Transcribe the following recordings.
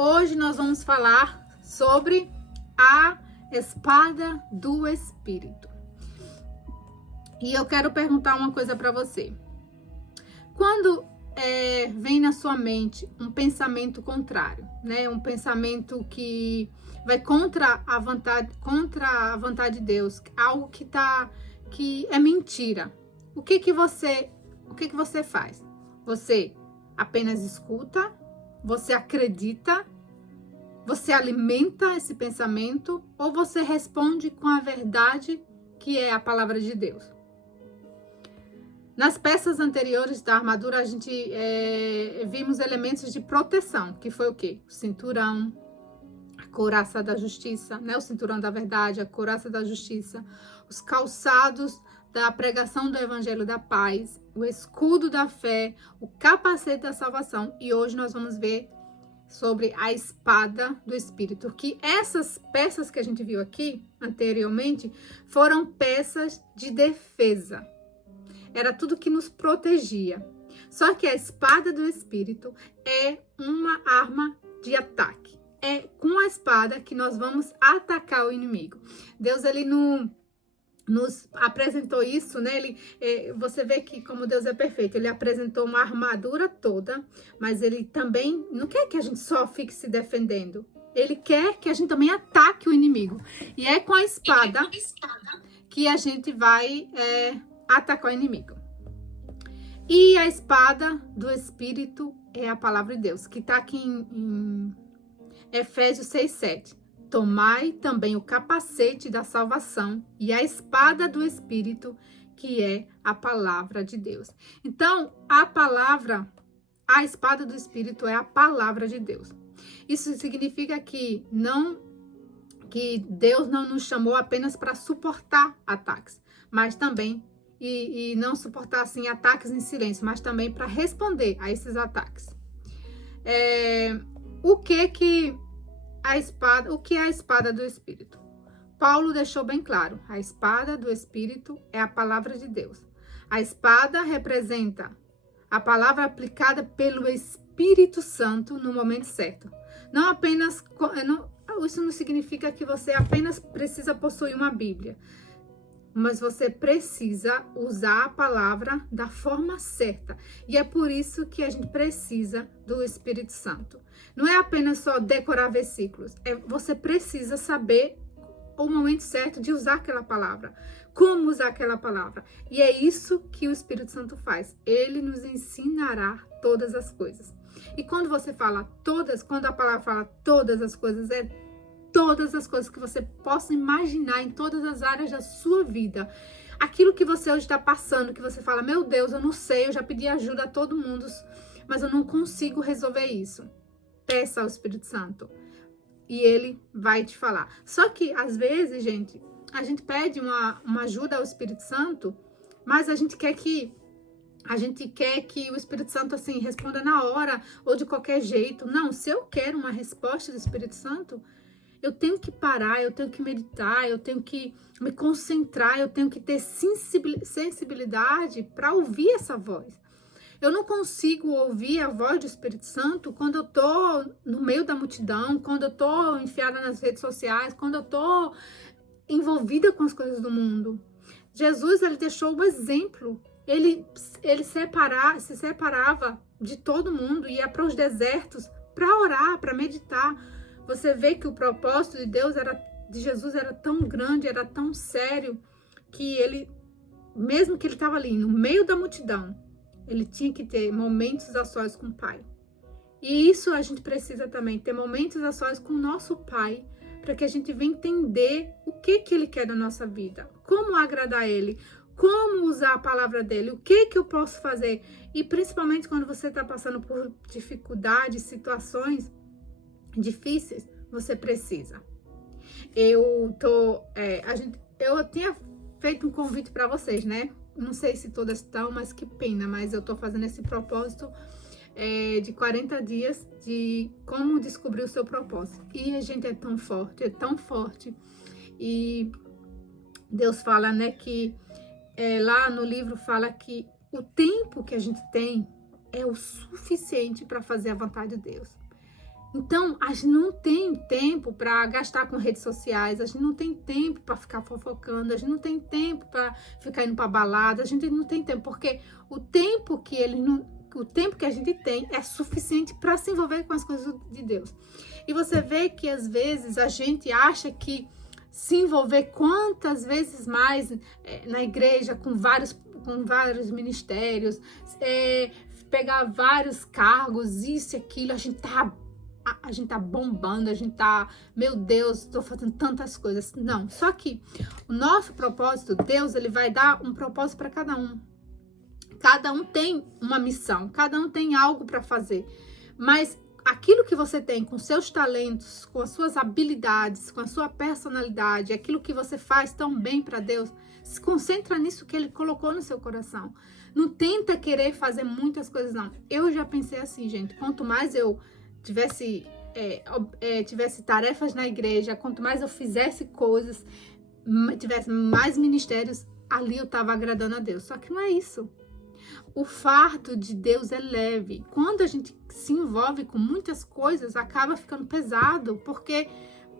Hoje nós vamos falar sobre a espada do Espírito. E eu quero perguntar uma coisa para você. Quando vem na sua mente um pensamento contrário, né? Um pensamento que vai contra a vontade de Deus, algo que é mentira. O que você faz? Você apenas escuta? Você acredita? Você alimenta esse pensamento? Ou você responde com a verdade que é a palavra de Deus? Nas peças anteriores da armadura, a gente vimos elementos de proteção, que foi o quê? O cinturão, a couraça da justiça, né? O cinturão da verdade, a couraça da justiça, os calçados da pregação do evangelho da paz, o escudo da fé, o capacete da salvação. E hoje nós vamos ver sobre a espada do Espírito, que essas peças que a gente viu aqui anteriormente foram peças de defesa. Era tudo que nos protegia. Só que a espada do Espírito é uma arma de ataque. É com a espada que nós vamos atacar o inimigo. Deus, ele nos apresentou isso, né? Você vê que como Deus é perfeito, ele apresentou uma armadura toda, mas ele também não quer que a gente só fique se defendendo. Ele quer que a gente também ataque o inimigo. E é com a espada que a gente vai atacar o inimigo. E a espada do Espírito é a palavra de Deus, que está aqui em Efésios 6:7. Tomai também o capacete da salvação e a espada do Espírito, que é a palavra de Deus. Então, a espada do Espírito é a palavra de Deus. Isso significa que Deus não nos chamou apenas para suportar ataques, mas também, e não suportar assim ataques em silêncio, mas também para responder a esses ataques. O que é a espada do Espírito? Paulo deixou bem claro, a espada do Espírito é a palavra de Deus. A espada representa a palavra aplicada pelo Espírito Santo no momento certo. Isso não significa que você apenas precisa possuir uma Bíblia, mas você precisa usar a palavra da forma certa. E é por isso que a gente precisa do Espírito Santo. Não é apenas só decorar versículos. Você precisa saber o momento certo de usar aquela palavra. Como usar aquela palavra. E é isso que o Espírito Santo faz. Ele nos ensinará todas as coisas. E quando você fala todas, quando a palavra fala todas as coisas, todas as coisas que você possa imaginar em todas as áreas da sua vida. Aquilo que você hoje está passando, que você fala, meu Deus, eu não sei, eu já pedi ajuda a todo mundo, mas eu não consigo resolver isso. Peça ao Espírito Santo e ele vai te falar. Só que, às vezes, gente, a gente pede uma ajuda ao Espírito Santo, mas a gente quer que o Espírito Santo, assim, responda na hora ou de qualquer jeito. Não, se eu quero uma resposta do Espírito Santo, eu tenho que parar, eu tenho que meditar, eu tenho que me concentrar, eu tenho que ter sensibilidade para ouvir essa voz. Eu não consigo ouvir a voz do Espírito Santo quando eu tô no meio da multidão, quando eu tô enfiada nas redes sociais, quando eu tô envolvida com as coisas do mundo. Jesus, ele deixou o exemplo. Ele se separava de todo mundo, ia para os desertos para orar, para meditar. Você vê que o propósito de Jesus era tão grande, era tão sério, que ele, mesmo que ele estava ali no meio da multidão, ele tinha que ter momentos a sós com o Pai. E isso a gente precisa também, ter momentos a sós com o nosso Pai, para que a gente venha entender o que Ele quer da nossa vida, como agradar Ele, como usar a palavra dEle, o que eu posso fazer. E principalmente quando você está passando por dificuldades, situações difíceis, você precisa. Eu tinha feito um convite para vocês, né? Não sei se todas estão, mas que pena, mas eu tô fazendo esse propósito de 40 dias de como descobrir o seu propósito. E a gente é tão forte. E Deus fala, né, que lá no livro fala que o tempo que a gente tem é o suficiente para fazer a vontade de Deus. Então, a gente não tem tempo para gastar com redes sociais, a gente não tem tempo para ficar fofocando, a gente não tem tempo para ficar indo para balada, a gente não tem tempo, porque o tempo que a gente tem é suficiente para se envolver com as coisas de Deus. E você vê que às vezes a gente acha que se envolver quantas vezes mais na igreja com vários ministérios, pegar vários cargos, isso e aquilo, a gente tá bombando, a gente tá, meu Deus, estou fazendo tantas coisas. Não, só que o nosso propósito, Deus, ele vai dar um propósito para cada um. Cada um tem uma missão, cada um tem algo para fazer. Mas aquilo que você tem com seus talentos, com as suas habilidades, com a sua personalidade, aquilo que você faz tão bem para Deus, se concentra nisso que Ele colocou no seu coração. Não tenta querer fazer muitas coisas, não. Eu já pensei assim, gente, quanto mais eu tivesse tarefas na igreja, quanto mais eu fizesse coisas, tivesse mais ministérios, ali eu estava agradando a Deus. Só que não é isso. O fardo de Deus é leve. Quando a gente se envolve com muitas coisas, acaba ficando pesado, porque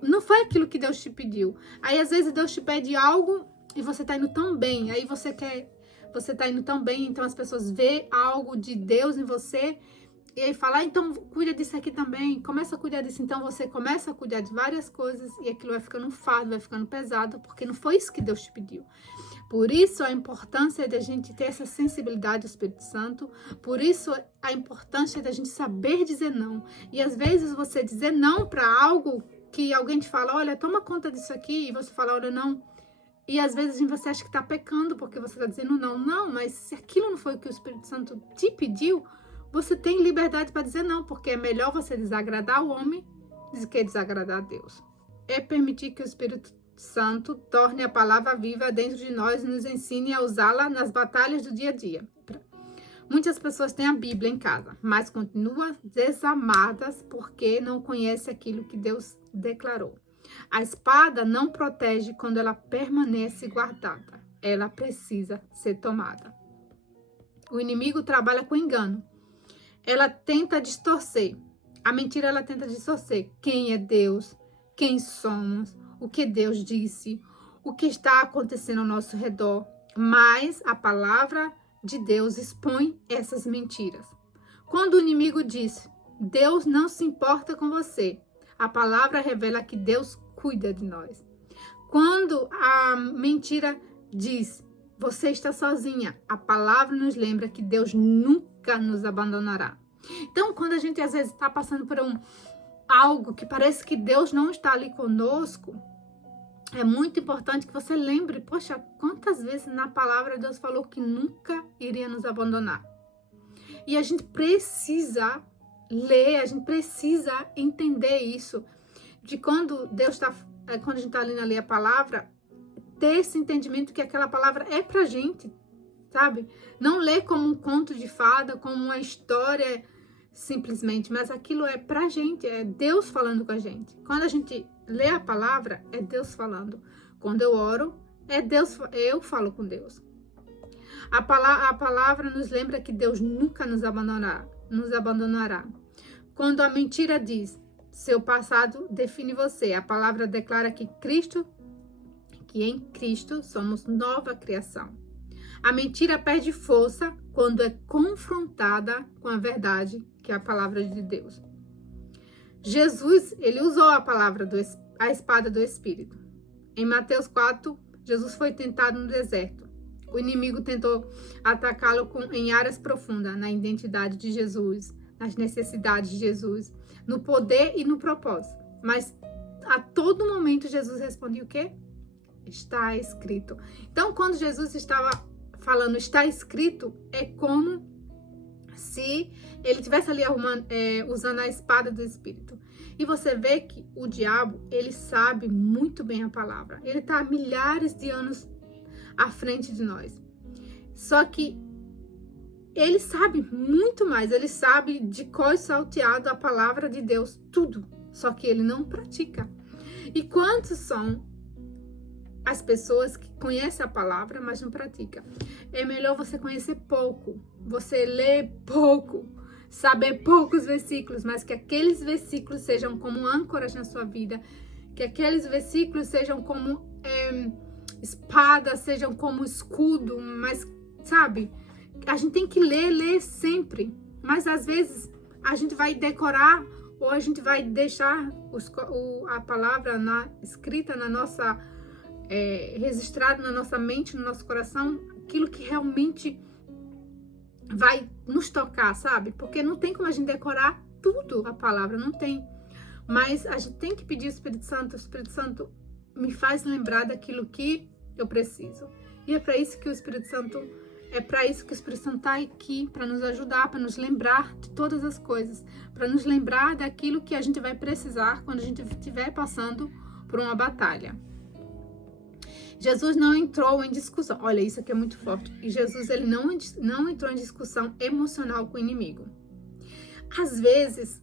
não foi aquilo que Deus te pediu. Aí, às vezes, Deus te pede algo e você tá indo tão bem. Aí você tá indo tão bem, então as pessoas vê algo de Deus em você e aí fala, então cuida disso aqui também, começa a cuidar disso. Então você começa a cuidar de várias coisas e aquilo vai ficando um fardo, vai ficando pesado, porque não foi isso que Deus te pediu. Por isso a importância de a gente ter essa sensibilidade ao Espírito Santo, por isso a importância de a gente saber dizer não. E às vezes você dizer não para algo que alguém te fala, olha, toma conta disso aqui, e você fala, olha, não. E às vezes você acha que está pecando porque você está dizendo não. Não, mas se aquilo não foi o que o Espírito Santo te pediu, você tem liberdade para dizer não, porque é melhor você desagradar o homem do que desagradar a Deus. É permitir que o Espírito Santo torne a palavra viva dentro de nós e nos ensine a usá-la nas batalhas do dia a dia. Muitas pessoas têm a Bíblia em casa, mas continuam desamadas porque não conhecem aquilo que Deus declarou. A espada não protege quando ela permanece guardada. Ela precisa ser tomada. O inimigo trabalha com engano. Ela tenta distorcer. A mentira, ela tenta distorcer quem é Deus, quem somos, o que Deus disse, o que está acontecendo ao nosso redor. Mas a palavra de Deus expõe essas mentiras. Quando o inimigo diz, Deus não se importa com você, a palavra revela que Deus cuida de nós. Quando a mentira diz, você está sozinha, a palavra nos lembra que Deus nunca nos abandonará. Então, quando a gente às vezes está passando por algo que parece que Deus não está ali conosco, é muito importante que você lembre, poxa, quantas vezes na palavra Deus falou que nunca iria nos abandonar. E a gente precisa ler, a gente precisa entender isso, de quando quando a gente está lendo ali a palavra, ter esse entendimento que aquela palavra é pra gente, sabe? Não ler como um conto de fada, como uma história simplesmente, mas aquilo é pra gente, é Deus falando com a gente. Quando a gente lê a palavra, é Deus falando. Quando eu oro, é Deus, eu falo com Deus. A palavra nos lembra que Deus nunca nos abandonará. Quando a mentira diz, seu passado define você, a palavra declara que em Cristo somos nova criação. A mentira perde força quando é confrontada com a verdade, que é a palavra de Deus. Jesus, ele usou a espada do Espírito. Em Mateus 4, Jesus foi tentado no deserto. O inimigo tentou atacá-lo em áreas profundas, na identidade de Jesus, nas necessidades de Jesus, no poder e no propósito. Mas a todo momento Jesus respondia o quê? Está escrito. Então, quando Jesus estava falando está escrito, é como se ele estivesse ali usando a espada do Espírito. E você vê que o diabo, ele sabe muito bem a palavra. Ele está há milhares de anos à frente de nós. Só que ele sabe muito mais. Ele sabe de cor e salteado a palavra de Deus, tudo. Só que ele não pratica. E quantos são as pessoas que conhecem a palavra, mas não praticam? É melhor você conhecer pouco, você ler pouco, saber poucos versículos, mas que aqueles versículos sejam como âncoras na sua vida, que aqueles versículos sejam como espada, sejam como escudo, mas, sabe, a gente tem que ler sempre, mas às vezes a gente vai decorar ou a gente vai deixar a palavra escrita na nossa, registrada na nossa mente, no nosso coração, aquilo que realmente vai nos tocar, sabe? Porque não tem como a gente decorar tudo a palavra, não tem. Mas a gente tem que pedir ao Espírito Santo me faz lembrar daquilo que eu preciso. E é para isso que o Espírito Santo está aqui, para nos ajudar, para nos lembrar de todas as coisas, para nos lembrar daquilo que a gente vai precisar quando a gente estiver passando por uma batalha. Jesus não entrou em discussão. Olha, isso aqui é muito forte. E Jesus, ele não entrou em discussão emocional com o inimigo. Às vezes,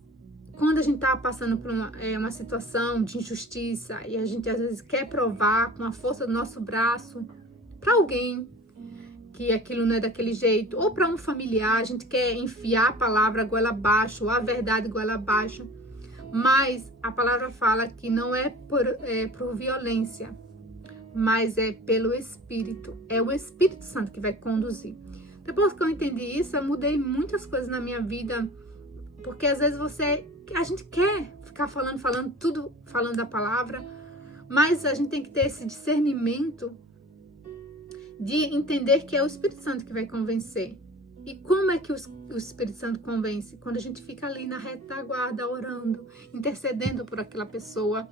quando a gente está passando por uma situação de injustiça e a gente às vezes quer provar com a força do nosso braço para alguém que aquilo não é daquele jeito, ou para um familiar, a gente quer enfiar a palavra goela abaixo, ou a verdade goela abaixo, mas a palavra fala que não é por violência, mas é pelo Espírito, é o Espírito Santo que vai conduzir. Depois que eu entendi isso, eu mudei muitas coisas na minha vida, porque às vezes a gente quer ficar falando tudo, falando da palavra, mas a gente tem que ter esse discernimento de entender que é o Espírito Santo que vai convencer. E como é que o Espírito Santo convence? Quando a gente fica ali na retaguarda, orando, intercedendo por aquela pessoa.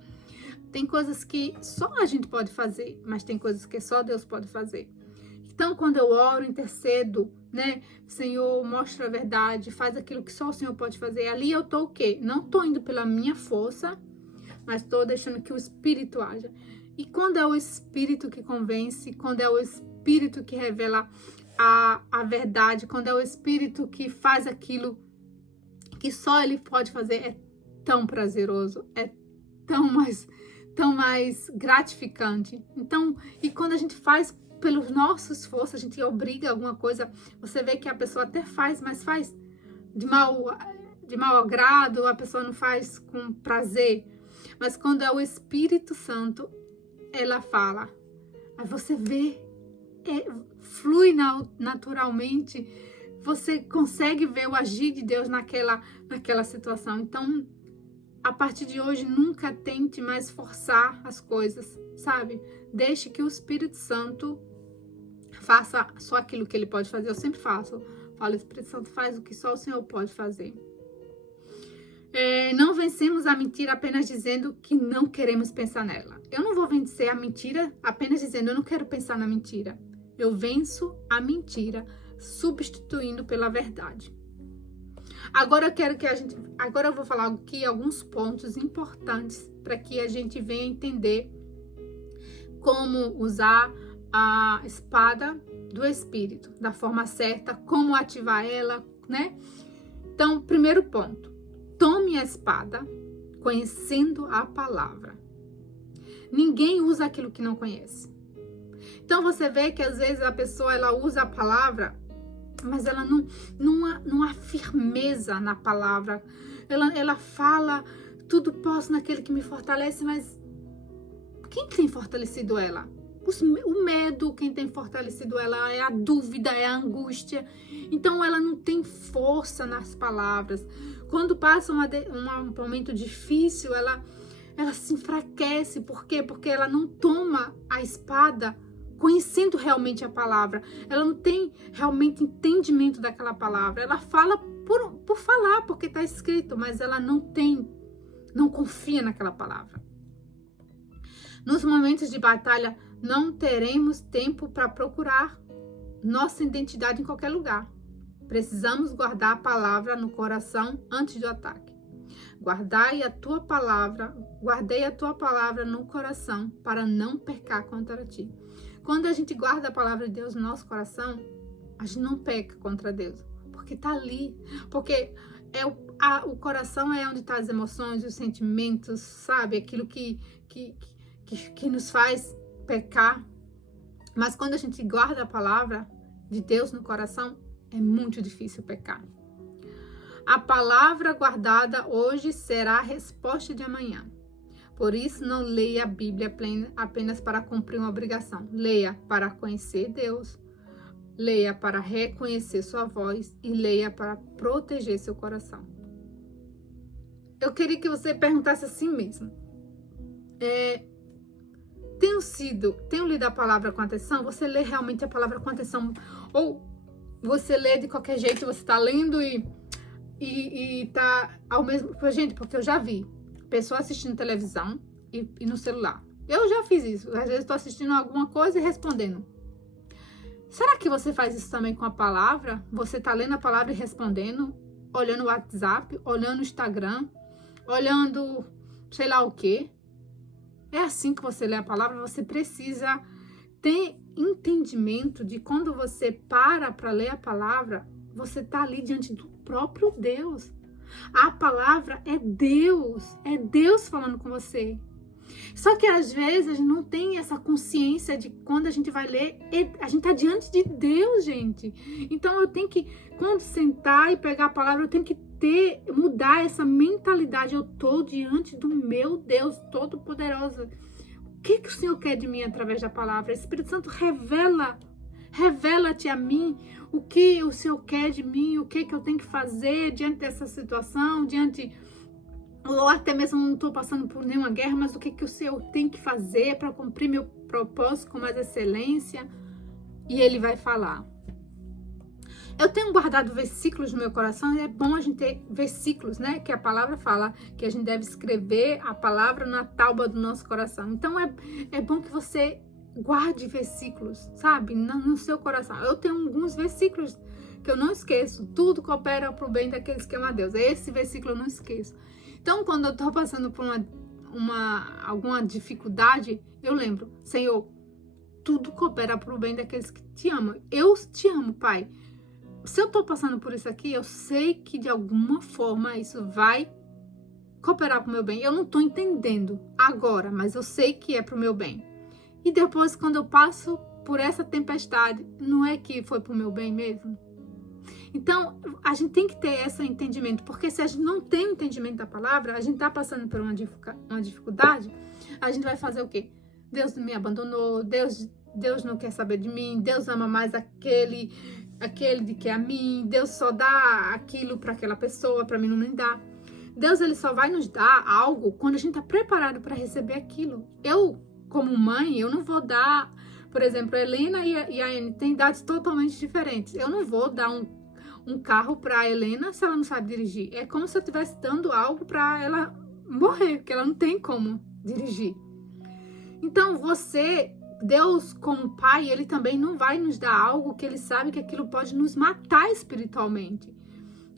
Tem coisas que só a gente pode fazer, mas tem coisas que só Deus pode fazer. Então, quando eu oro, intercedo, né? Senhor, mostra a verdade, faz aquilo que só o Senhor pode fazer. Ali eu tô o quê? Não tô indo pela minha força, mas tô deixando que o Espírito haja. E quando é o Espírito que convence, quando é o Espírito que revela a verdade, quando é o Espírito que faz aquilo que só Ele pode fazer, é tão prazeroso, é tão mais gratificante. Então, e quando a gente faz pelos nossos esforços, a gente obriga alguma coisa, você vê que a pessoa até faz, mas faz de mau agrado, a pessoa não faz com prazer. Mas quando é o Espírito Santo, ela fala. Aí você vê, flui naturalmente, você consegue ver o agir de Deus naquela situação. Então, a partir de hoje, nunca tente mais forçar as coisas, sabe? Deixe que o Espírito Santo faça só aquilo que ele pode fazer. Eu sempre falo, o Espírito Santo faz o que só o Senhor pode fazer. Não vencemos a mentira apenas dizendo que não queremos pensar nela. Eu não vou vencer a mentira apenas dizendo eu não quero pensar na mentira. Eu venço a mentira substituindo pela verdade. Agora eu vou falar aqui alguns pontos importantes para que a gente venha entender como usar a espada do Espírito da forma certa, como ativar ela, né? Então, primeiro ponto. Tome a espada conhecendo a palavra. Ninguém usa aquilo que não conhece. Então você vê que às vezes a pessoa ela usa a palavra, mas ela não há firmeza na palavra. Ela fala, tudo posso naquele que me fortalece, mas quem tem fortalecido ela? O medo, quem tem fortalecido ela é a dúvida, é a angústia. Então ela não tem força nas palavras. Quando passa um momento difícil, ela se enfraquece. Por quê? Porque ela não toma a espada conhecendo realmente a palavra. Ela não tem realmente entendimento daquela palavra. Ela fala por falar, porque está escrito, mas ela não confia naquela palavra. Nos momentos de batalha, não teremos tempo para procurar nossa identidade em qualquer lugar. Precisamos guardar a palavra no coração antes do ataque. Guardei a tua palavra no coração para não pecar contra ti. Quando a gente guarda a palavra de Deus no nosso coração, a gente não peca contra Deus, porque está ali. Porque o coração é onde estão as emoções, os sentimentos, sabe? Aquilo que nos faz pecar. Mas quando a gente guarda a palavra de Deus no coração, é muito difícil pecar. A palavra guardada hoje será a resposta de amanhã. Por isso, não leia a Bíblia apenas para cumprir uma obrigação. Leia para conhecer Deus. Leia para reconhecer sua voz. E leia para proteger seu coração. Eu queria que você perguntasse assim mesmo. Tenho lido a palavra com atenção? Você lê realmente a palavra com atenção? Ou você lê de qualquer jeito, você está lendo e tá ao mesmo... Gente, porque eu já vi pessoa assistindo televisão e no celular. Eu já fiz isso. Às vezes estou assistindo alguma coisa e respondendo. Será que você faz isso também com a palavra? Você está lendo a palavra e respondendo? Olhando o WhatsApp, olhando o Instagram, olhando sei lá o quê? É assim que você lê a palavra? Você precisa ter entendimento de quando você para ler a palavra, você está ali diante do próprio Deus. A palavra é Deus falando com você. Só que às vezes a gente não tem essa consciência de quando a gente vai ler, a gente está diante de Deus, gente. Então eu tenho que, quando sentar e pegar a palavra, eu tenho que mudar essa mentalidade. Eu estou diante do meu Deus Todo-Poderoso. O que o Senhor quer de mim através da palavra? Espírito Santo, revela-te a mim o que o Senhor quer de mim, o que eu tenho que fazer diante dessa situação, ou até mesmo não estou passando por nenhuma guerra, mas o que o Senhor tem que fazer para cumprir meu propósito com mais excelência? E Ele vai falar. Eu tenho guardado versículos no meu coração, e é bom a gente ter versículos, né? Que a palavra fala que a gente deve escrever a palavra na tábua do nosso coração. Então é bom que você guarde versículos, sabe? No seu coração. Eu tenho alguns versículos que eu não esqueço. Tudo coopera para o bem daqueles que amam a Deus. Esse versículo eu não esqueço. Então, quando eu estou passando por alguma dificuldade, eu lembro, Senhor, tudo coopera para o bem daqueles que te amam. Eu te amo, Pai. Se eu estou passando por isso aqui, eu sei que de alguma forma isso vai cooperar para o meu bem. Eu não estou entendendo agora, mas eu sei que é para o meu bem. E depois, quando eu passo por essa tempestade, não é que foi para o meu bem mesmo? Então, a gente tem que ter esse entendimento, porque se a gente não tem o entendimento da palavra, a gente está passando por uma dificuldade, a gente vai fazer o quê? Deus me abandonou, Deus não quer saber de mim, Deus ama mais aquele de que a mim, Deus só dá aquilo para aquela pessoa, para mim não me dá. Deus, ele só vai nos dar algo quando a gente está preparado para receber aquilo. Eu, como mãe, eu não vou dar, por exemplo, a Helena e a Anne têm idades totalmente diferentes. Eu não vou dar um carro para a Helena se ela não sabe dirigir. É como se eu estivesse dando algo para ela morrer, porque ela não tem como dirigir. Então, Deus, como pai, ele também não vai nos dar algo que ele sabe que aquilo pode nos matar espiritualmente.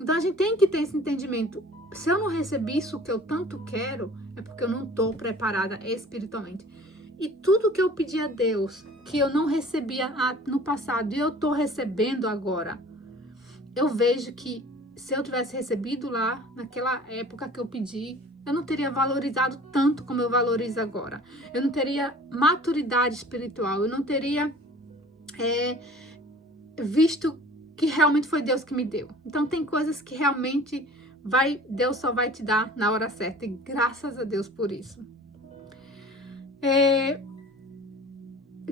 Então, a gente tem que ter esse entendimento. Se eu não recebi isso que eu tanto quero, é porque eu não estou preparada espiritualmente. E tudo que eu pedi a Deus, que eu não recebia no passado, e eu estou recebendo agora, eu vejo que se eu tivesse recebido lá, naquela época que eu pedi, eu não teria valorizado tanto como eu valorizo agora. Eu não teria maturidade espiritual, eu não teria visto que realmente foi Deus que me deu. Então, tem coisas que realmente Deus só vai te dar na hora certa. E graças a Deus por isso.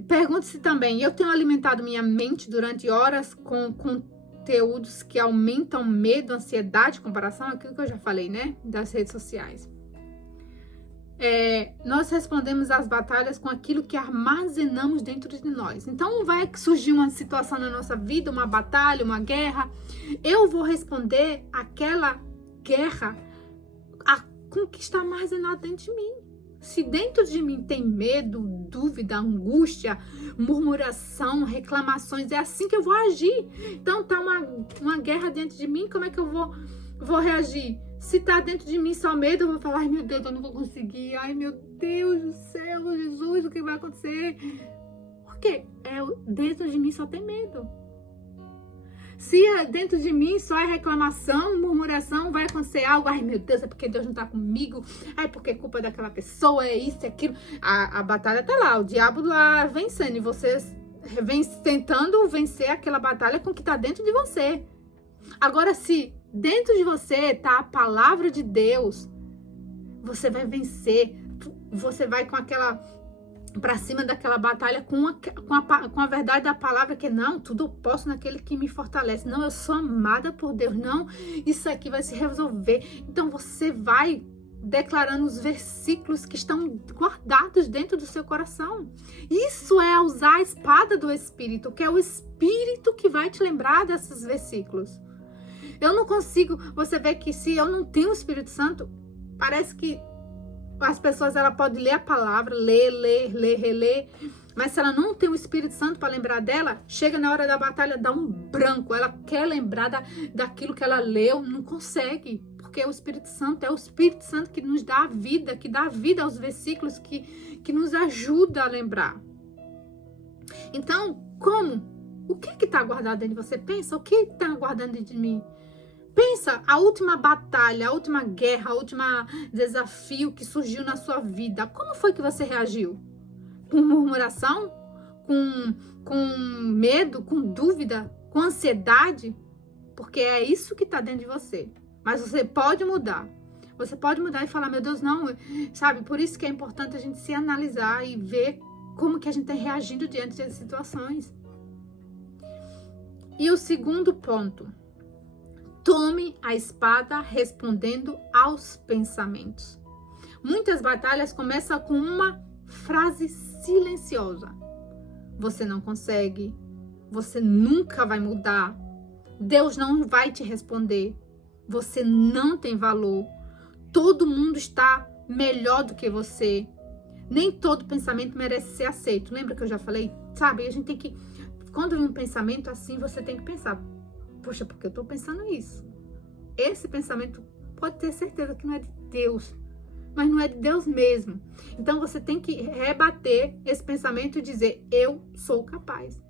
Pergunte-se também, eu tenho alimentado minha mente durante horas com conteúdos que aumentam medo, ansiedade, comparação, aquilo que eu já falei, né? Das redes sociais. Nós respondemos às batalhas com aquilo que armazenamos dentro de nós. Então, vai surgir uma situação na nossa vida, uma batalha, uma guerra. Eu vou responder aquela guerra com o que está armazenado dentro de mim. Se dentro de mim tem medo, dúvida, angústia, murmuração, reclamações, é assim que eu vou agir. Então, tá uma guerra dentro de mim, como é que eu vou reagir? Se tá dentro de mim só medo, eu vou falar, ai meu Deus, eu não vou conseguir. Ai meu Deus do céu, Jesus, o que vai acontecer? Porque dentro de mim só tem medo. Se dentro de mim só é reclamação, murmuração, vai acontecer algo, ai meu Deus, é porque Deus não tá comigo, ai porque é culpa daquela pessoa, é isso, é aquilo. A batalha tá lá, o diabo lá vencendo, e você vem tentando vencer aquela batalha com o que tá dentro de você. Agora, se dentro de você está a palavra de Deus, você vai vencer, você vai com aquela, para cima daquela batalha com a verdade da palavra, que não, tudo eu posso naquele que me fortalece, não, eu sou amada por Deus, não, isso aqui vai se resolver. Então você vai declarando os versículos que estão guardados dentro do seu coração. Isso é usar a espada do Espírito, que é o Espírito que vai te lembrar desses versículos. Eu não consigo, você vê que se eu não tenho o Espírito Santo, parece que as pessoas, ela pode ler a palavra, reler, mas se ela não tem o Espírito Santo para lembrar dela, chega na hora da batalha, dá um branco, ela quer lembrar daquilo que ela leu, não consegue, porque o Espírito Santo é o Espírito Santo que nos dá a vida, que dá vida aos versículos, que nos ajuda a lembrar. Então, como? O que está guardado dentro de você? Pensa, o que está guardado dentro de mim? Pensa, a última batalha, a última guerra, o último desafio que surgiu na sua vida, como foi que você reagiu? Com murmuração? Com medo? Com dúvida? Com ansiedade? Porque é isso que está dentro de você. Mas você pode mudar. Você pode mudar e falar, meu Deus, não, sabe? Por isso que é importante a gente se analisar e ver como que a gente está reagindo diante das situações. E o segundo ponto. Tome a espada respondendo aos pensamentos. Muitas batalhas começam com uma frase silenciosa. Você não consegue. Você nunca vai mudar. Deus não vai te responder. Você não tem valor. Todo mundo está melhor do que você. Nem todo pensamento merece ser aceito. Lembra que eu já falei? Sabe, a gente tem que... Quando vem um pensamento assim, você tem que pensar. Poxa, porque eu estou pensando isso. Esse pensamento pode ter certeza que não é de Deus, mas não é de Deus mesmo. Então você tem que rebater esse pensamento e dizer, eu sou capaz.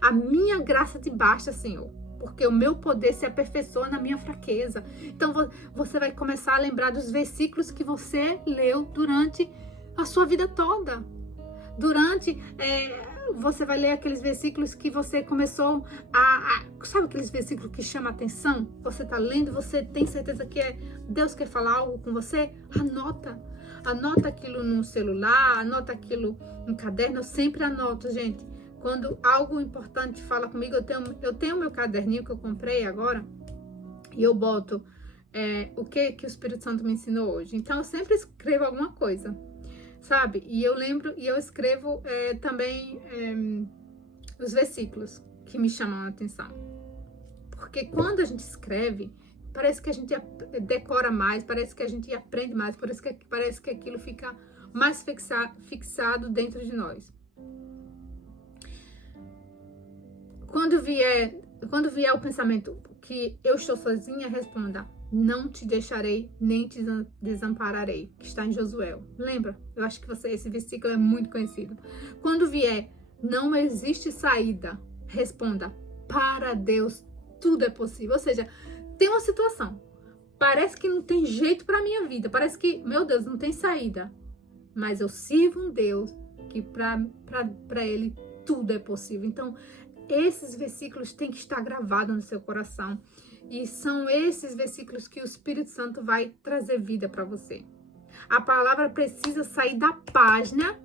A minha graça te basta, Senhor, porque o meu poder se aperfeiçoa na minha fraqueza. Então você vai começar a lembrar dos versículos que você leu durante a sua vida toda. Você vai ler aqueles versículos que você começou sabe aqueles versículos que chamam a atenção? Você está lendo, você tem certeza que Deus quer falar algo com você? Anota aquilo no celular, anota aquilo no caderno. Eu sempre anoto, gente. Quando algo importante fala comigo, eu tenho meu caderninho que eu comprei agora e eu boto o que o Espírito Santo me ensinou hoje. Então eu sempre escrevo alguma coisa. Sabe? E eu lembro, e eu escrevo também os versículos que me chamam a atenção. Porque quando a gente escreve, parece que a gente decora mais, parece que a gente aprende mais, parece que aquilo fica mais fixado dentro de nós. Quando vier o pensamento que eu estou sozinha, responda: não te deixarei, nem te desampararei, que está em Josué. Lembra? Eu acho que esse versículo é muito conhecido. Quando vier, não existe saída, responda: para Deus tudo é possível. Ou seja, tem uma situação, parece que não tem jeito para a minha vida, parece que, meu Deus, não tem saída. Mas eu sirvo um Deus que para Ele tudo é possível. Então, esses versículos têm que estar gravados no seu coração. E são esses versículos que o Espírito Santo vai trazer vida para você. A palavra precisa sair da página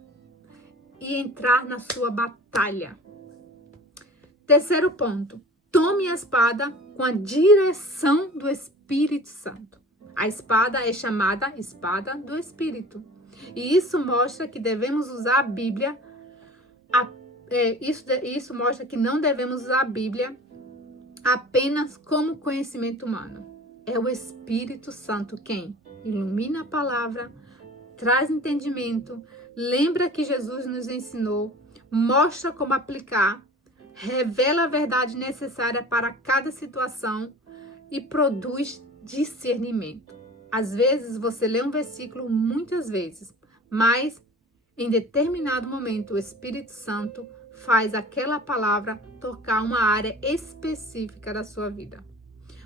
e entrar na sua batalha. Terceiro ponto. Tome a espada com a direção do Espírito Santo. A espada é chamada espada do Espírito. E isso mostra que devemos usar a Bíblia. Isso mostra que não devemos usar a Bíblia apenas como conhecimento humano. É o Espírito Santo quem ilumina a palavra, traz entendimento, lembra que Jesus nos ensinou, mostra como aplicar, revela a verdade necessária para cada situação e produz discernimento. Às vezes você lê um versículo muitas vezes, mas em determinado momento o Espírito Santo faz aquela palavra tocar uma área específica da sua vida.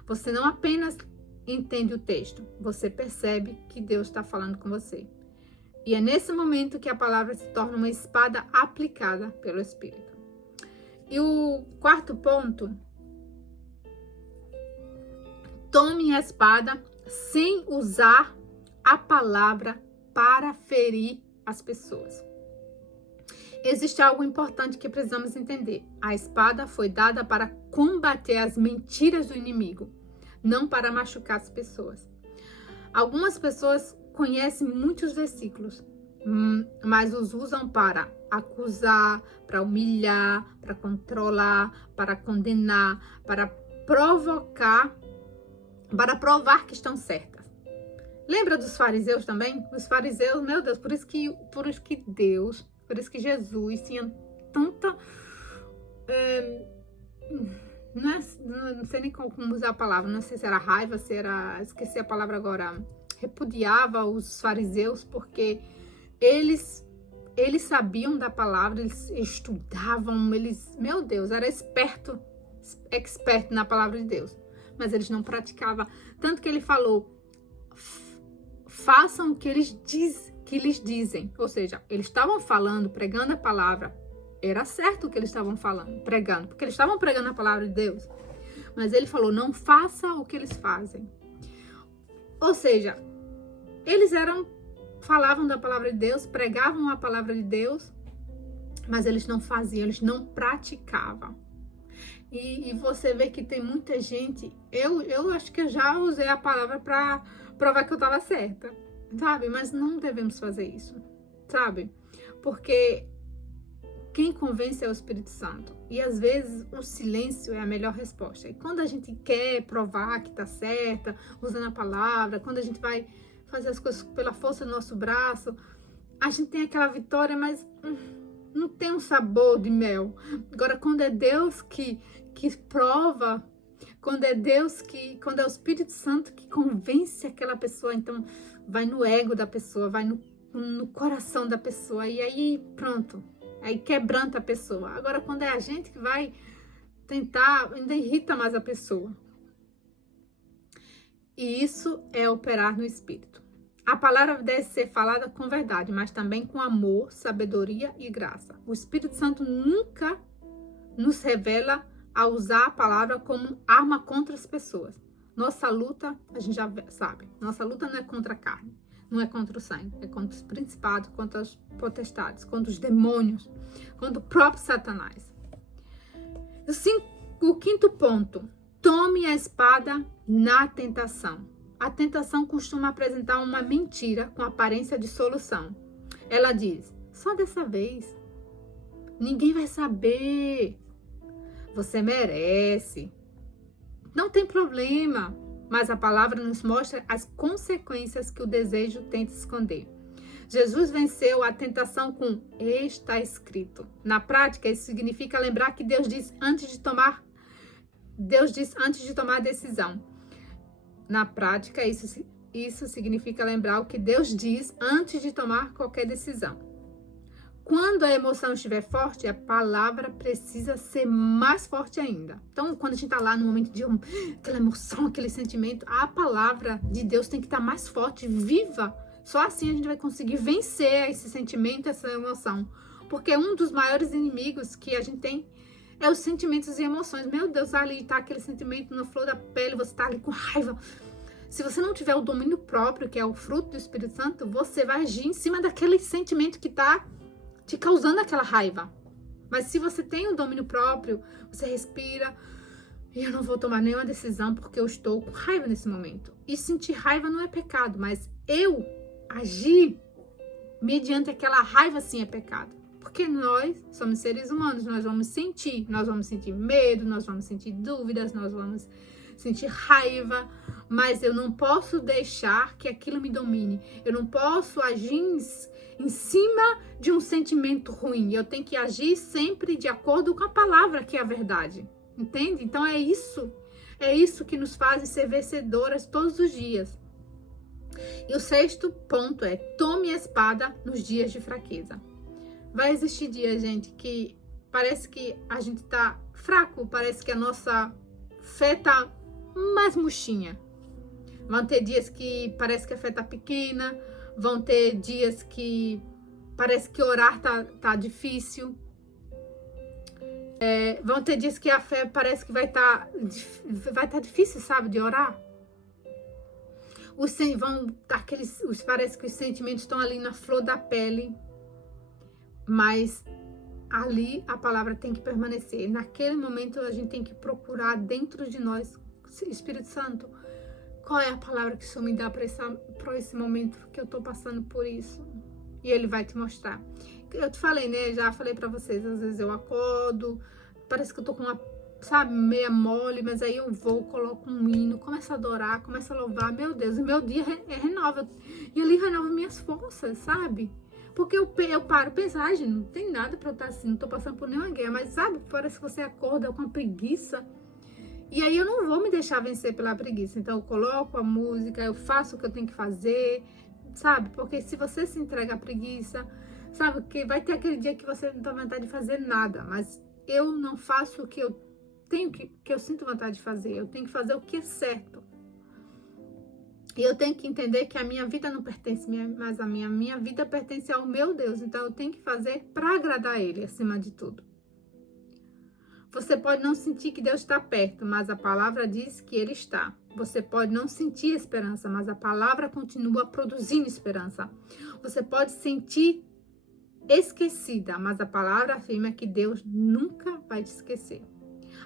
Você não apenas entende o texto, você percebe que Deus está falando com você. E é nesse momento que a palavra se torna uma espada aplicada pelo Espírito. E o quarto ponto, Tome a espada sem usar a palavra para ferir as pessoas. Existe algo importante que precisamos entender. A espada foi dada para combater as mentiras do inimigo, não para machucar as pessoas. Algumas pessoas conhecem muitos versículos, mas os usam para acusar, para humilhar, para controlar, para condenar, para provocar, para provar que estão certas. Lembra dos fariseus também? Os fariseus, meu Deus, por isso que Jesus tinha tanta... não sei nem como usar a palavra, não sei se era raiva, se era... esqueci a palavra agora. Repudiava os fariseus porque eles sabiam da palavra, eles estudavam, eles... Meu Deus, era expert na palavra de Deus. Mas eles não praticavam. Tanto que ele falou, façam o que eles dizem. Ou seja, eles estavam falando, pregando a palavra. Era certo o que eles estavam falando, pregando. Porque eles estavam pregando a palavra de Deus. Mas ele falou, não faça o que eles fazem. Ou seja, eles falavam da palavra de Deus, pregavam a palavra de Deus, mas eles não faziam, eles não praticavam. E você vê que tem muita gente, eu acho que eu já usei a palavra para provar que eu estava certa, sabe? Mas não devemos fazer isso, sabe? Porque quem convence é o Espírito Santo. E às vezes o silêncio é a melhor resposta. E quando a gente quer provar que está certa, usando a palavra, quando a gente vai fazer as coisas pela força do nosso braço, a gente tem aquela vitória, mas não tem um sabor de mel. Agora, quando é Deus que prova, quando é o Espírito Santo que convence aquela pessoa, então vai no ego da pessoa, vai no coração da pessoa, e aí pronto, aí quebranta a pessoa. Agora, quando é a gente que vai tentar, ainda irrita mais a pessoa. E isso é operar no Espírito. A palavra deve ser falada com verdade, mas também com amor, sabedoria e graça. O Espírito Santo nunca nos revela a usar a palavra como arma contra as pessoas. Nossa luta, a gente já sabe, nossa luta não é contra a carne, não é contra o sangue, é contra os principados, contra as potestades, contra os demônios, contra o próprio Satanás. O quinto ponto, tome a espada na tentação. A tentação costuma apresentar uma mentira com aparência de solução. Ela diz, só dessa vez, ninguém vai saber, você merece, não tem problema. Mas a palavra nos mostra as consequências que o desejo tenta esconder. Jesus venceu a tentação com está escrito. Na prática, isso significa lembrar que Deus diz antes de tomar a decisão. Na prática, isso significa lembrar o que Deus diz antes de tomar qualquer decisão. Quando a emoção estiver forte, a palavra precisa ser mais forte ainda. Então, quando a gente está lá no momento de aquela emoção, aquele sentimento, a palavra de Deus tem que estar mais forte, viva. Só assim a gente vai conseguir vencer esse sentimento, essa emoção. Porque um dos maiores inimigos que a gente tem é os sentimentos e emoções. Meu Deus, ali está aquele sentimento na flor da pele, você está ali com raiva. Se você não tiver o domínio próprio, que é o fruto do Espírito Santo, você vai agir em cima daquele sentimento que está te causando aquela raiva. Mas se você tem o domínio próprio, você respira, e eu não vou tomar nenhuma decisão porque eu estou com raiva nesse momento. E sentir raiva não é pecado, mas eu agir mediante aquela raiva sim é pecado. Porque nós somos seres humanos, nós vamos sentir medo, nós vamos sentir dúvidas, nós vamos sentir raiva, mas eu não posso deixar que aquilo me domine. Eu não posso agir em cima de um sentimento ruim. Eu tenho que agir sempre de acordo com a palavra, que é a verdade. Entende? Então é isso que nos faz ser vencedoras todos os dias. E o sexto ponto é, tome a espada nos dias de fraqueza. Vai existir dias, gente, que parece que a gente tá fraco, parece que a nossa fé tá mais murchinha. Vão ter dias que parece que a fé tá pequena, vão ter dias que parece que orar tá difícil. Vão ter dias que a fé parece que vai tá difícil, sabe, de orar. Parece que os sentimentos estão ali na flor da pele, mas ali a palavra tem que permanecer. Naquele momento a gente tem que procurar dentro de nós, Espírito Santo, qual é a palavra que o Senhor me dá para esse momento que eu tô passando por isso? E Ele vai te mostrar. Eu te falei, né? Já falei para vocês, às vezes eu acordo, parece que eu tô com uma, sabe, meia mole, mas aí eu vou, coloco um hino, começo a adorar, começo a louvar, meu Deus, e meu dia renova. E ali renova minhas forças, sabe? Porque eu paro, pensar, gente, não tem nada pra eu estar assim, não tô passando por nenhuma guerra, mas sabe, parece que você acorda com uma preguiça. E aí eu não vou me deixar vencer pela preguiça. Então eu coloco a música, eu faço o que eu tenho que fazer, sabe? Porque se você se entrega à preguiça, sabe, que vai ter aquele dia que você não tem vontade de fazer nada, mas eu não faço o que eu tenho que eu sinto vontade de fazer. Eu tenho que fazer o que é certo. E eu tenho que entender que a minha vida não pertence mais a mim, a minha vida pertence ao meu Deus. Então eu tenho que fazer para agradar Ele, acima de tudo. Você pode não sentir que Deus está perto, mas a palavra diz que Ele está. Você pode não sentir esperança, mas a palavra continua produzindo esperança. Você pode sentir esquecida, mas a palavra afirma que Deus nunca vai te esquecer.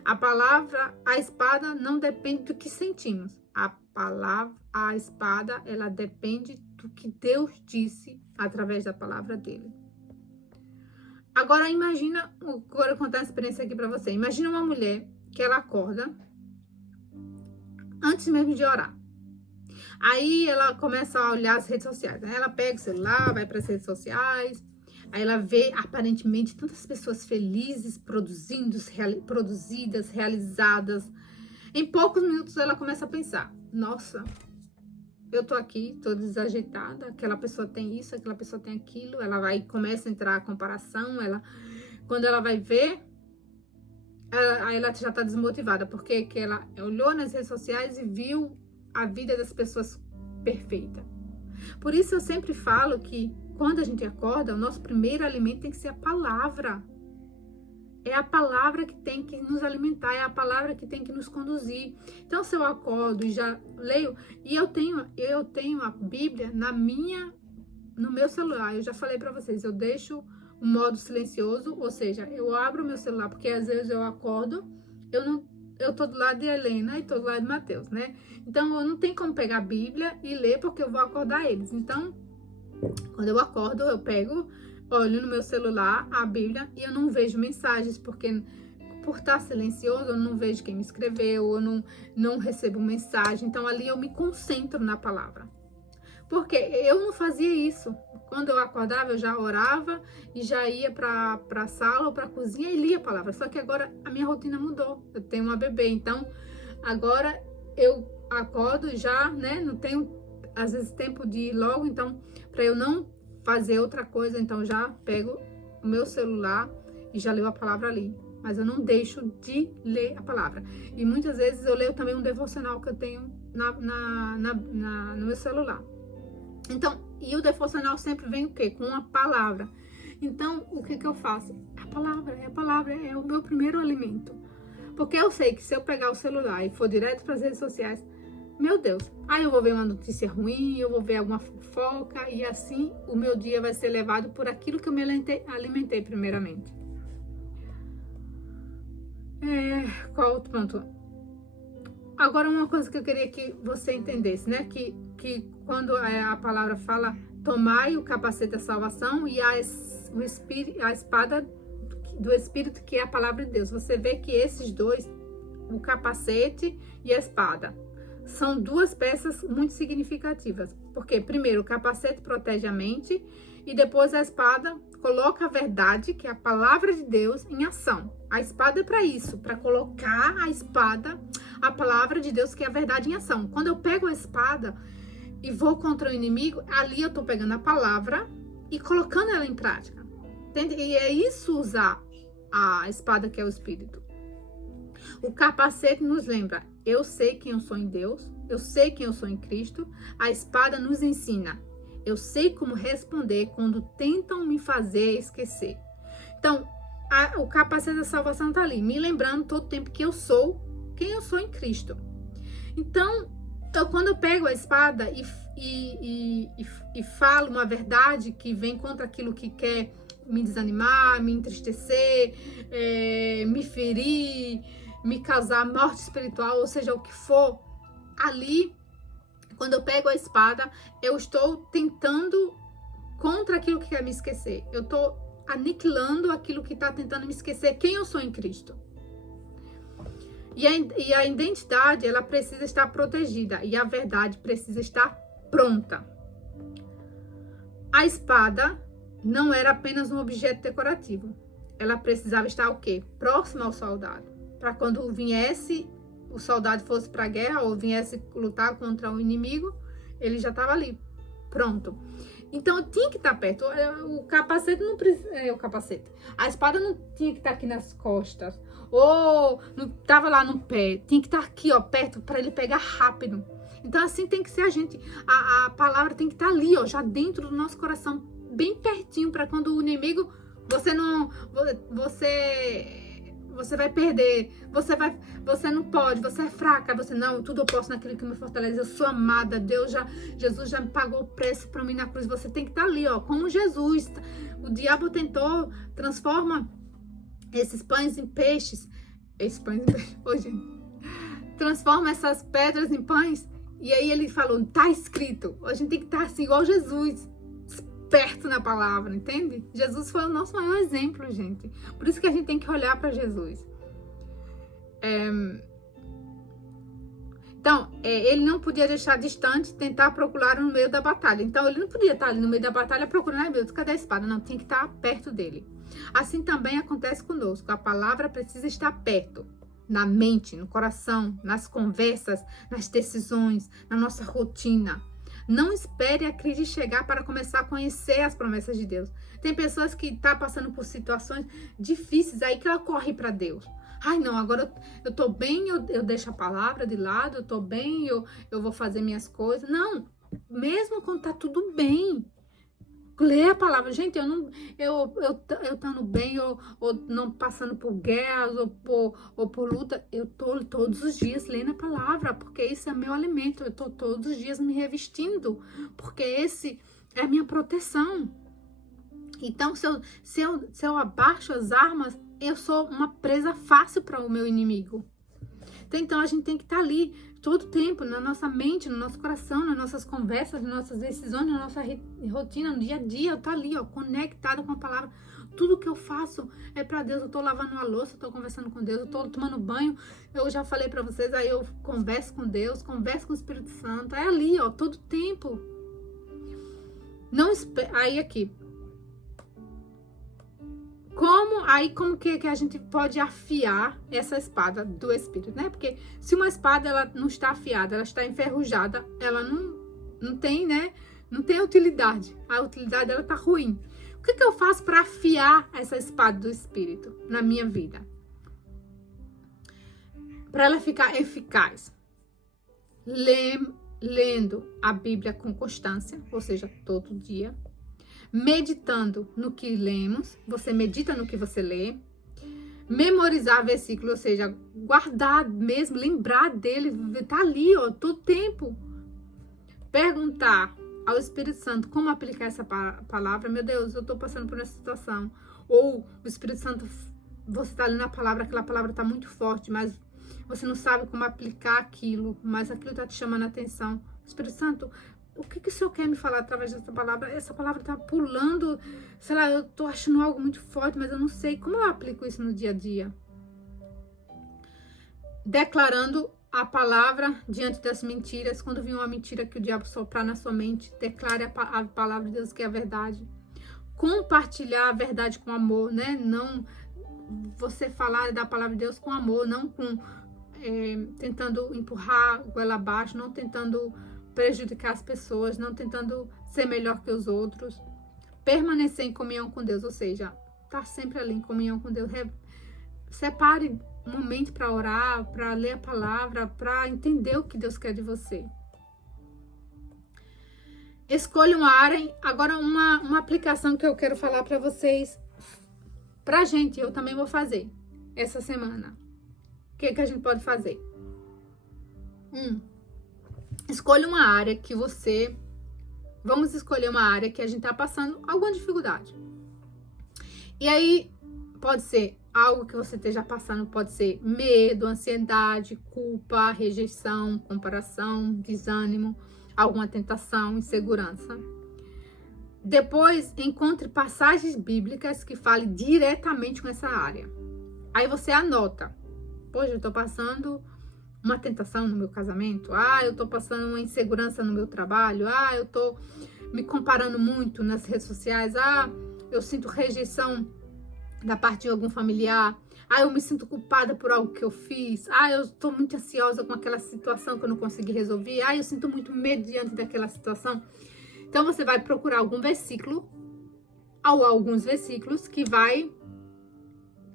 A espada não depende do que sentimos. A espada, ela depende do que Deus disse através da palavra dele. Agora imagina, agora eu vou contar uma experiência aqui pra você. Imagina uma mulher que ela acorda antes mesmo de orar. Aí ela começa a olhar as redes sociais, né? Ela pega o celular, vai para as redes sociais, aí ela vê aparentemente tantas pessoas felizes, produzidas, realizadas. Em poucos minutos ela começa a pensar, nossa, eu tô aqui, tô desajeitada, aquela pessoa tem isso, aquela pessoa tem aquilo. Ela vai começa a entrar a comparação, quando ela vai ver, aí ela já tá desmotivada, porque que ela olhou nas redes sociais e viu a vida das pessoas perfeita. Por isso eu sempre falo que quando a gente acorda, o nosso primeiro alimento tem que ser a palavra. É a palavra que tem que nos alimentar, é a palavra que tem que nos conduzir. Então, se eu acordo e já leio, e eu tenho a Bíblia no meu celular. Eu já falei para vocês, eu deixo o modo silencioso, ou seja, eu abro o meu celular, porque às vezes eu acordo, eu tô do lado de Helena e tô do lado de Mateus, né? Então, eu não tenho como pegar a Bíblia e ler, porque eu vou acordar eles. Então, quando eu acordo, eu pego, olho no meu celular a Bíblia e eu não vejo mensagens, porque por estar silencioso, eu não vejo quem me escreveu, eu não recebo mensagem. Então, ali eu me concentro na palavra. Porque eu não fazia isso. Quando eu acordava, eu já orava e já ia para a sala ou para a cozinha e lia a palavra. Só que agora a minha rotina mudou. Eu tenho uma bebê, então agora eu acordo e já, né, não tenho às vezes tempo de ir logo, então para eu não fazer outra coisa, então já pego o meu celular e já leio a palavra ali. Mas eu não deixo de ler a palavra. E muitas vezes eu leio também um devocional que eu tenho no meu celular. Então, e o devocional sempre vem o quê? Com a palavra. Então, o que eu faço? A palavra é o meu primeiro alimento. Porque eu sei que se eu pegar o celular e for direto para as redes sociais, meu Deus, aí eu vou ver uma notícia ruim, eu vou ver alguma fofoca, e assim o meu dia vai ser levado por aquilo que eu me alimentei primeiramente. Qual outro ponto? Agora, uma coisa que eu queria que você entendesse, né? Que quando a palavra fala, tomai o capacete da salvação e a espada do Espírito, que é a palavra de Deus. Você vê que esses dois, o capacete e a espada, são duas peças muito significativas. Porque, primeiro, o capacete protege a mente e depois a espada coloca a verdade, que é a palavra de Deus, em ação. A espada é para isso, para colocar a palavra de Deus, que é a verdade, em ação. Quando eu pego a espada e vou contra o inimigo, ali eu tô pegando a palavra e colocando ela em prática. Entende? E é isso usar a espada, que é o Espírito. O capacete nos lembra, eu sei quem eu sou em Deus, eu sei quem eu sou em Cristo. A espada nos ensina, eu sei como responder quando tentam me fazer esquecer. Então, o capacete da salvação está ali, me lembrando todo tempo que eu sou quem eu sou em Cristo. Então, quando eu pego a espada e falo uma verdade que vem contra aquilo que quer me desanimar, me entristecer, me ferir, me causar morte espiritual, ou seja, o que for, ali, quando eu pego a espada, eu estou tentando contra aquilo que quer me esquecer. Eu estou aniquilando aquilo que está tentando me esquecer quem eu sou em Cristo. E a identidade, ela precisa estar protegida. E a verdade precisa estar pronta. A espada não era apenas um objeto decorativo. Ela precisava estar o quê? Próxima ao soldado. Para quando viesse, o soldado fosse para a guerra ou viesse lutar contra um inimigo, ele já estava ali, pronto. Então, tinha que estar perto. O capacete não precisa... o capacete. A espada não tinha que estar aqui nas costas. Ou não estava lá no pé. Tinha que estar aqui, ó, perto, para ele pegar rápido. Então, assim tem que ser a gente. A palavra tem que estar ali, ó, já dentro do nosso coração. Bem pertinho, para quando o inimigo... Você vai perder, você não pode, você é fraca, você não, tudo eu posso naquele que me fortalece, eu sou amada, Jesus já me pagou o preço para mim na cruz, você tem que estar ali, ó, como Jesus. O diabo tentou, transforma esses pães em peixes, transforma essas pedras em pães, e aí ele falou, tá escrito, a gente tem que estar assim, igual Jesus, perto na palavra, entende? Jesus foi o nosso maior exemplo, gente. Por isso que a gente tem que olhar para Jesus. Então, ele não podia deixar distante e tentar procurar no meio da batalha. Então, ele não podia estar ali no meio da batalha procurando, ai meu Deus, cadê a espada? Não, tinha que estar perto dele. Assim também acontece conosco. A palavra precisa estar perto. Na mente, no coração, nas conversas, nas decisões, na nossa rotina. Não espere a crise chegar para começar a conhecer as promessas de Deus. Tem pessoas que estão passando por situações difíceis, aí que ela corre para Deus. Ai, não, agora eu tô bem, eu deixo a palavra de lado, eu tô bem, eu vou fazer minhas coisas. Não, mesmo quando tá tudo bem, lê a palavra. Gente, eu estando bem, ou não passando por guerras, ou por luta, eu tô todos os dias lendo a palavra, porque isso é meu alimento, eu tô todos os dias me revestindo, porque esse é a minha proteção. Então, se eu abaixo as armas, eu sou uma presa fácil para o meu inimigo. Então, a gente tem que estar ali todo tempo, na nossa mente, no nosso coração, nas nossas conversas, nas nossas decisões, na nossa rotina, no dia a dia. Eu tô ali, ó, conectada com a palavra. Tudo que eu faço é para Deus. Eu tô lavando uma louça, eu tô conversando com Deus, eu tô tomando banho. Eu já falei para vocês, aí eu converso com Deus, converso com o Espírito Santo. É ali, ó, todo tempo. Não espera. Aí aqui. Como que a gente pode afiar essa espada do Espírito, né? Porque se uma espada, ela não está afiada, ela está enferrujada, ela não tem, né? Não tem utilidade. A utilidade dela tá ruim. O que eu faço para afiar essa espada do Espírito na minha vida? Para ela ficar eficaz. Lendo a Bíblia com constância, ou seja, todo dia. Meditando no que lemos, você medita no que você lê. Memorizar versículo, ou seja, guardar mesmo, lembrar dele, tá ali, ó, todo tempo. Perguntar ao Espírito Santo como aplicar essa palavra. Meu Deus, eu tô passando por essa situação. Ou o Espírito Santo, você tá lendo a palavra, aquela palavra tá muito forte, mas você não sabe como aplicar aquilo, mas aquilo tá te chamando a atenção. Espírito Santo, o que o Senhor quer me falar através dessa palavra? Essa palavra tá pulando, sei lá, eu tô achando algo muito forte, mas eu não sei como eu aplico isso no dia a dia. Declarando a palavra diante das mentiras. Quando vir uma mentira que o diabo soprar na sua mente, declare a palavra de Deus, que é a verdade. Compartilhar a verdade com amor, né? Não você falar da palavra de Deus com amor, não com tentando empurrar goela abaixo, não tentando prejudicar as pessoas, não tentando ser melhor que os outros. Permanecer em comunhão com Deus, ou seja, estar sempre ali em comunhão com Deus. Separe um momento para orar, para ler a palavra, para entender o que Deus quer de você. Escolha uma área. Agora, uma aplicação que eu quero falar para vocês, pra gente, eu também vou fazer essa semana. O que a gente pode fazer? escolha uma área que você... Vamos escolher uma área que a gente tá passando alguma dificuldade. E aí, pode ser algo que você esteja passando, pode ser medo, ansiedade, culpa, rejeição, comparação, desânimo, alguma tentação, insegurança. Depois, encontre passagens bíblicas que falem diretamente com essa área. Aí você anota. Poxa, eu tô passando uma tentação no meu casamento. Eu tô passando uma insegurança no meu trabalho. Eu tô me comparando muito nas redes sociais. Eu sinto rejeição da parte de algum familiar. Eu me sinto culpada por algo que eu fiz. Eu tô muito ansiosa com aquela situação que eu não consegui resolver. Eu sinto muito medo diante daquela situação. Então, você vai procurar algum versículo, ou alguns versículos, que vai,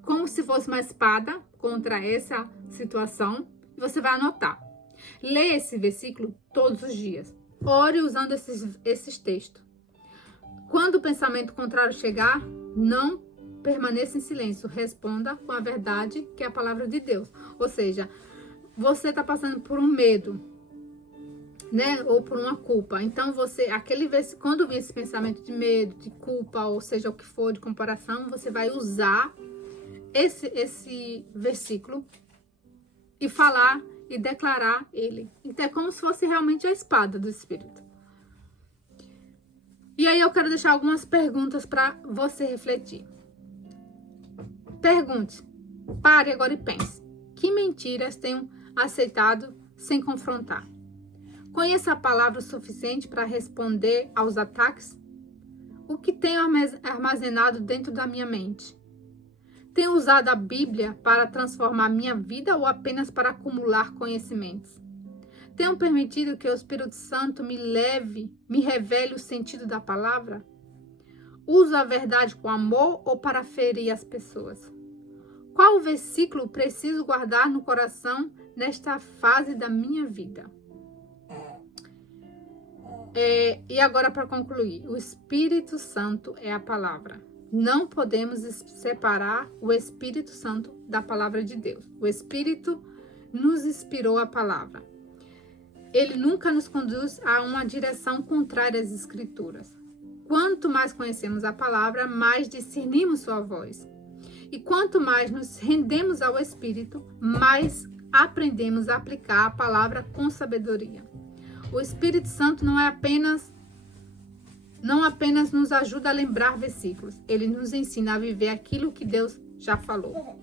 como se fosse uma espada contra essa situação, e você vai anotar. Lê esse versículo todos os dias. Ore usando esses textos. Quando o pensamento contrário chegar, não permaneça em silêncio. Responda com a verdade, que é a palavra de Deus. Ou seja, você está passando por um medo, né? Ou por uma culpa. Então, quando vir esse pensamento de medo, de culpa, ou seja, o que for, de comparação, você vai usar esse versículo e falar e declarar ele. Então, é como se fosse realmente a espada do Espírito. E aí, eu quero deixar algumas perguntas para você refletir. Pergunte. Pare agora e pense. Que mentiras tenho aceitado sem confrontar? Conheça a palavra o suficiente para responder aos ataques? O que tenho armazenado dentro da minha mente? Tenho usado a Bíblia para transformar minha vida ou apenas para acumular conhecimentos? Tenho permitido que o Espírito Santo me revele o sentido da palavra? Uso a verdade com amor ou para ferir as pessoas? Qual versículo preciso guardar no coração nesta fase da minha vida? E agora, para concluir, o Espírito Santo é a palavra. Não podemos separar o Espírito Santo da palavra de Deus. O Espírito nos inspirou a palavra. Ele nunca nos conduz a uma direção contrária às Escrituras. Quanto mais conhecemos a palavra, mais discernimos sua voz. E quanto mais nos rendemos ao Espírito, mais aprendemos a aplicar a palavra com sabedoria. O Espírito Santo não apenas nos ajuda a lembrar versículos, ele nos ensina a viver aquilo que Deus já falou.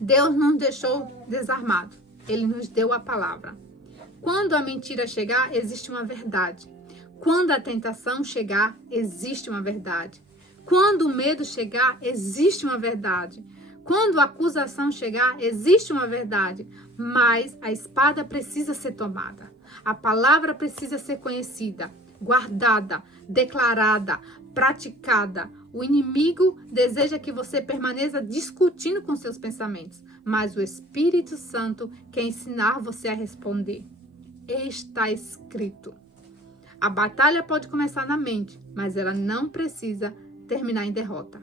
Deus não nos deixou desarmado, ele nos deu a palavra. Quando a mentira chegar, existe uma verdade. Quando a tentação chegar, existe uma verdade. Quando o medo chegar, existe uma verdade. Quando a acusação chegar, existe uma verdade. Mas a espada precisa ser tomada. A palavra precisa ser conhecida, guardada, declarada, praticada. O inimigo deseja que você permaneça discutindo com seus pensamentos, mas o Espírito Santo quer ensinar você a responder. Está escrito. A batalha pode começar na mente, mas ela não precisa terminar em derrota.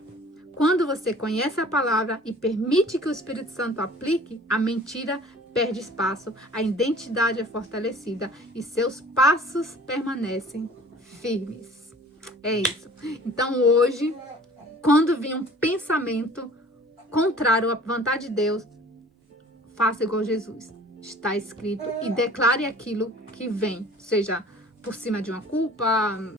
Quando você conhece a palavra e permite que o Espírito Santo aplique, a mentira perde espaço, a identidade é fortalecida e seus passos permanecem firmes. É isso. Então hoje, quando vir um pensamento contrário à vontade de Deus, faça igual Jesus. Está escrito e declare aquilo que vem, seja por cima de uma culpa,